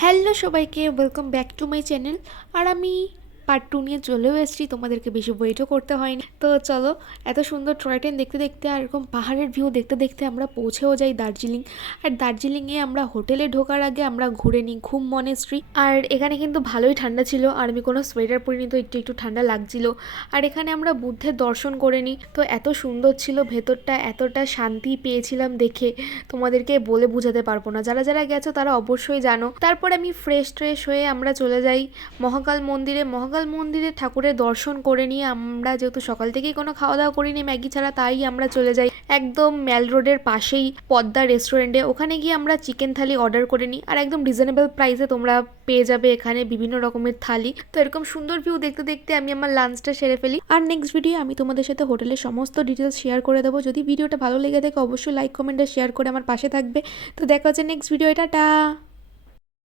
Hello সবাইকে, welcome back to my channel. আর আমি পার্ট 2 নিয়ে চলেও এসেছি, তোমাদেরকে বেশি ওয়েটও করতে হয়নি। তো চলো, এত সুন্দর টয় ট্রেন দেখতে দেখতে আর এরকম পাহাড়ের ভিউ দেখতে দেখতে আমরা পৌঁছেও যাই দার্জিলিং। আর দার্জিলিংয়ে আমরা হোটেলে ঢোকার আগে আমরা ঘুরে নিই ঘুম মনেস্ট্রি। আর এখানে কিন্তু ভালোই ঠান্ডা ছিল, আর আমি কোনো সোয়েটার পরিনি, তো একটু একটু ঠান্ডা লাগছিল। আর এখানে আমরা বুদ্ধের দর্শন করে নিই, তো এত সুন্দর ছিল ভেতরটা, এতটা শান্তি পেয়েছিলাম দেখে তোমাদেরকে বলে বোঝাতে পারবো না। যারা যারা গেছো তারা অবশ্যই জানো। তারপর আমি ফ্রেশ ট্রেশ হয়ে আমরা চলে যাই মহাকাল মন্দিরে। মহাকাল মন্দিরে ঠাকুরের দর্শন করে নিয়ে আমরা, যেহেতু সকাল থেকেই কোনো খাওয়া দাওয়া করিনি ম্যাগি ছাড়া, তাই আমরা চলে যাই একদম ম্যাল রোডের পাশেই পদ্মা রেস্টুরেন্টে। ওখানে গিয়ে আমরা চিকেন থালি অর্ডার করে নিই, আর একদম রিজনেবল প্রাইসে তোমরা পেয়ে যাবে এখানে বিভিন্ন রকমের থালি। তো এরকম সুন্দর ভিউ দেখতে দেখতে আমি আমার লাঞ্চটা সেরে ফেলি। আর নেক্সট ভিডিও আমি তোমাদের সাথে হোটেলের সমস্ত ডিটেলস শেয়ার করে দেবো। যদি ভিডিওটা ভালো লেগে থাকে অবশ্যই লাইক কমেন্ট আর শেয়ার করে আমার পাশে থাকবে। তো দেখা হচ্ছে নেক্সট ভিডিও। টাটা।